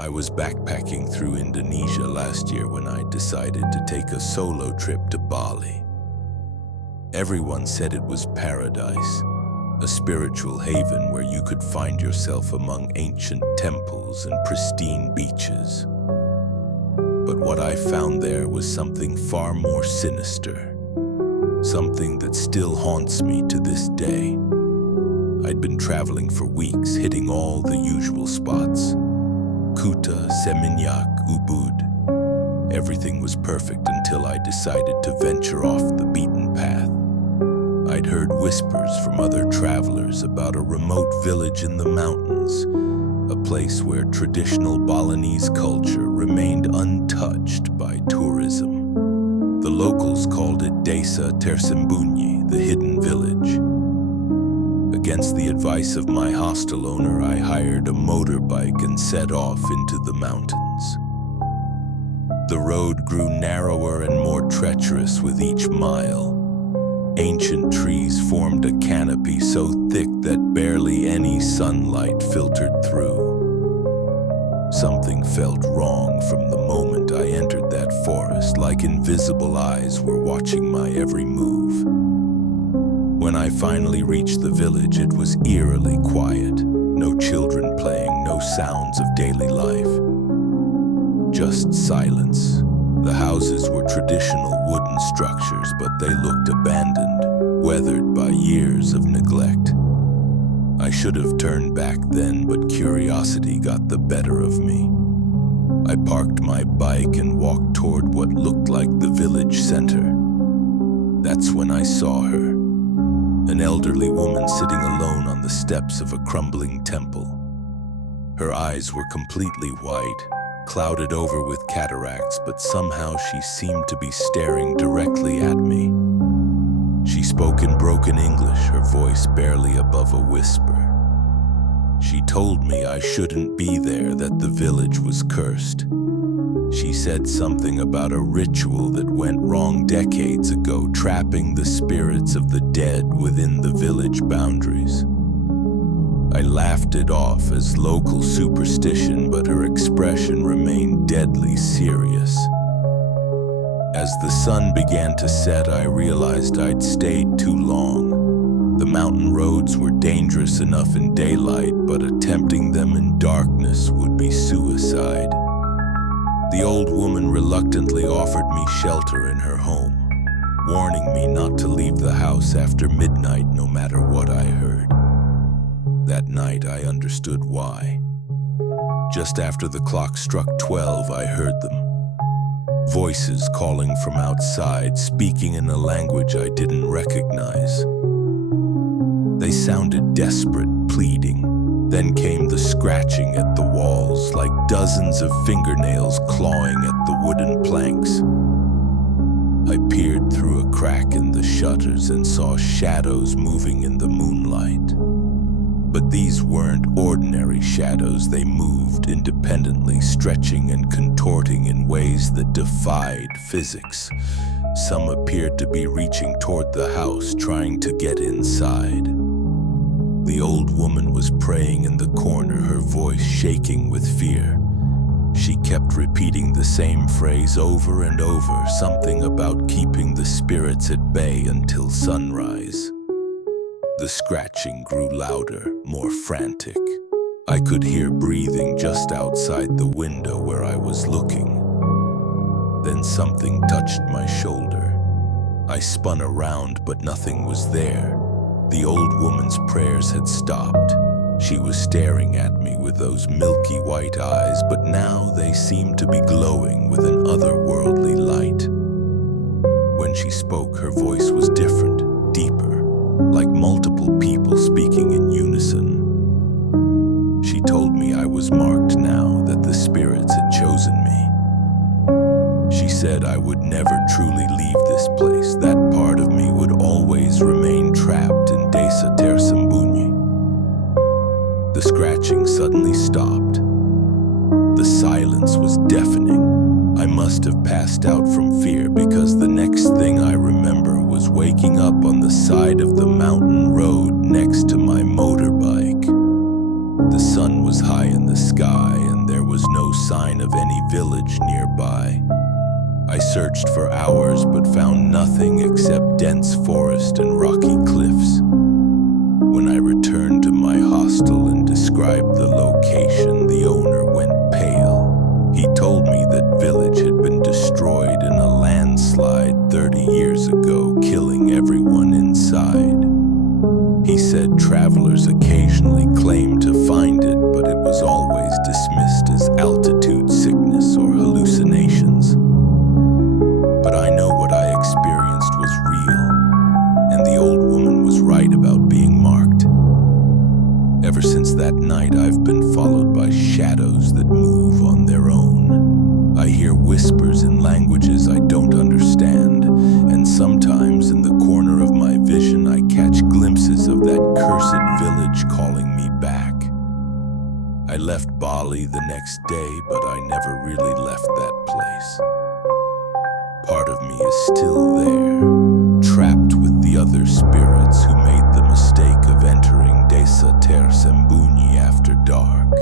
I was backpacking through Indonesia last year when I decided to take a solo trip to Bali. Everyone said it was paradise, a spiritual haven where you could find yourself among ancient temples and pristine beaches. But what I found there was something far more sinister, something that still haunts me to this day. I'd been traveling for weeks, hitting all the usual spots. Kuta, Seminyak, Ubud. Everything was perfect until I decided to venture off the beaten path. I'd heard whispers from other travelers about a remote village in the mountains, a place where traditional Balinese culture remained untouched by tourism. The locals called it Desa Tersembunyi, the hidden village. Against the advice of my hostel owner, I hired a motorbike and set off into the mountains. The road grew narrower and more treacherous with each mile. Ancient trees formed a canopy so thick that barely any sunlight filtered through. Something felt wrong from the moment I entered that forest, like invisible eyes were watching my every move. When I finally reached the village, it was eerily quiet. No children playing, no sounds of daily life. Just silence. The houses were traditional wooden structures, but they looked abandoned, weathered by years of neglect. I should have turned back then, but curiosity got the better of me. I parked my bike and walked toward what looked like the village center. That's when I saw her. An elderly woman sitting alone on the steps of a crumbling temple. Her eyes were completely white, clouded over with cataracts, but somehow she seemed to be staring directly at me. She spoke in broken English, her voice barely above a whisper. She told me I shouldn't be there, that the village was cursed. She said something about a ritual that went wrong decades ago, trapping the spirits of the dead within the village boundaries. I laughed it off as local superstition, but her expression remained deadly serious. As the sun began to set, I realized I'd stayed too long. The mountain roads were dangerous enough in daylight, but attempting them in darkness would be suicide. The old woman reluctantly offered me shelter in her home, warning me not to leave the house after midnight no matter what I heard. That night I understood why. Just after the clock struck 12, I heard them. Voices calling from outside, speaking in a language I didn't recognize. They sounded desperate, pleading. Then came the scratching at the walls, like dozens of fingernails clawing at the wooden planks. I peered through a crack in the shutters and saw shadows moving in the moonlight. But these weren't ordinary shadows. They moved independently, stretching and contorting in ways that defied physics. Some appeared to be reaching toward the house, trying to get inside. The old woman was praying in the corner, her voice shaking with fear. She kept repeating the same phrase over and over, something about keeping the spirits at bay until sunrise. The scratching grew louder, more frantic. I could hear breathing just outside the window where I was looking. Then something touched my shoulder. I spun around, but nothing was there. The old woman's prayers had stopped. She was staring at me with those milky white eyes, but now they seemed to be glowing with an otherworldly light. When she spoke, her voice was different, deeper, like multiple people speaking in unison. She told me I was marked now, that the spirits had chosen me. She said I would never truly leave this place. That part of me would always remain trapped in Desa Tersembunyi. The scratching suddenly stopped. The silence was deafening. I must have passed out from fear, because the next thing I remember was waking up on the side of the mountain road next to my motorbike. The sun was high in the sky, and there was no sign of any village nearby. I searched for hours but found nothing except dense forest and rocky cliffs. When I returned to my hostel and described the location, the owner went pale. He told me that village had been destroyed in a landslide 30 years ago, killing everyone inside. He said travelers occasionally claimed to find it, but it was always dismissed as altitude sickness or hallucinations. But I know what I experienced was real, and the old woman was right about being marked. Ever since that night, I've been followed by shadows that move on their own. I hear whispers in languages I don't understand, and sometimes in the corner of my vision I catch glimpses of that cursed village calling me back. I left Bali the next day, but I never really left that place. Part of me is still there, trapped with the other spirits who made the mistake of entering Desa Tersembunyi after dark.